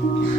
那。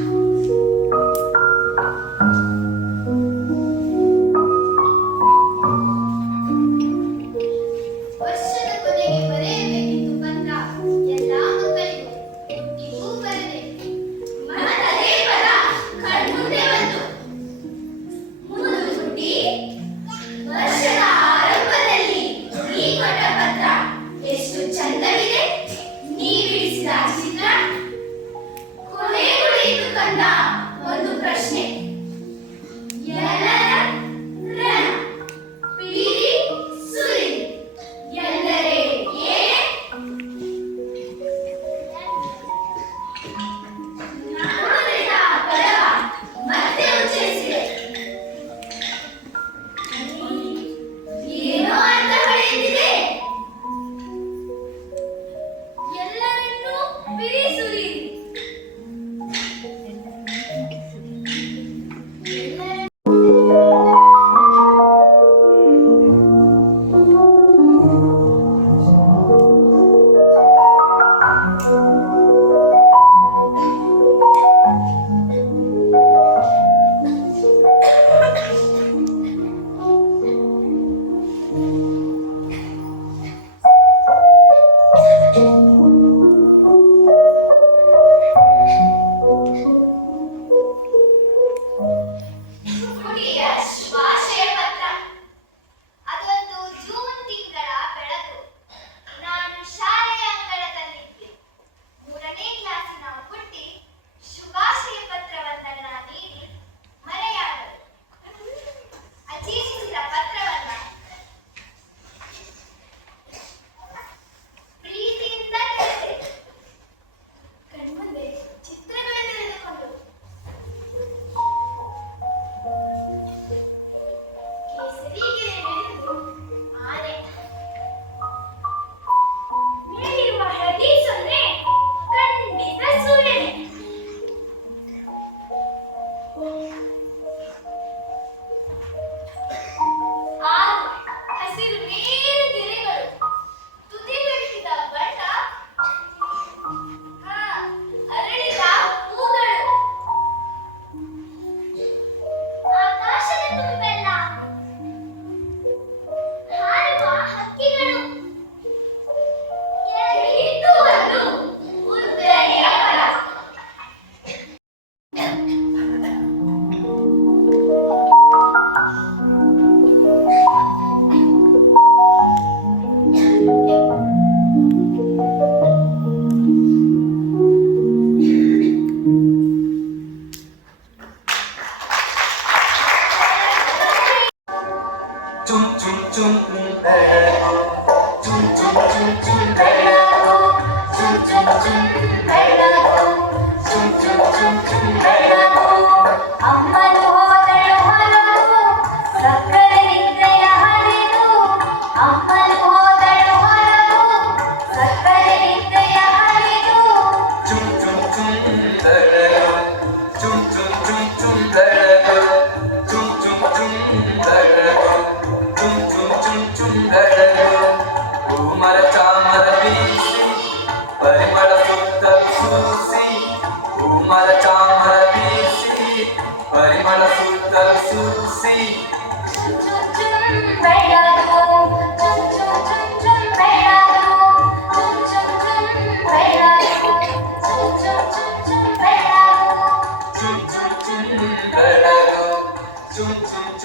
Bye.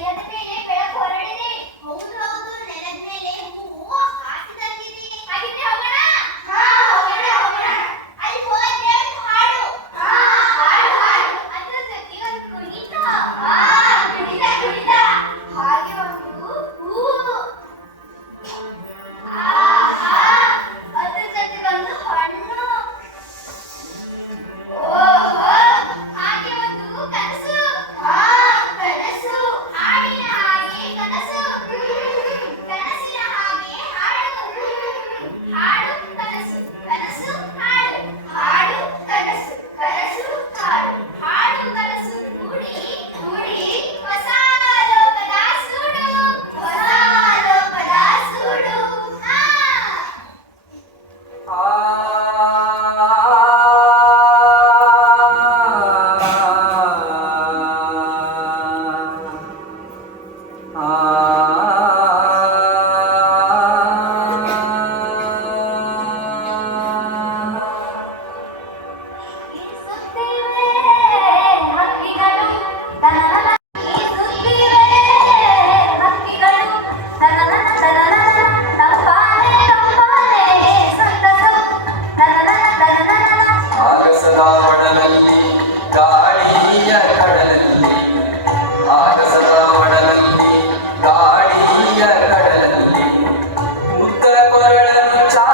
നിലത്തെ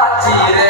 Tati, né?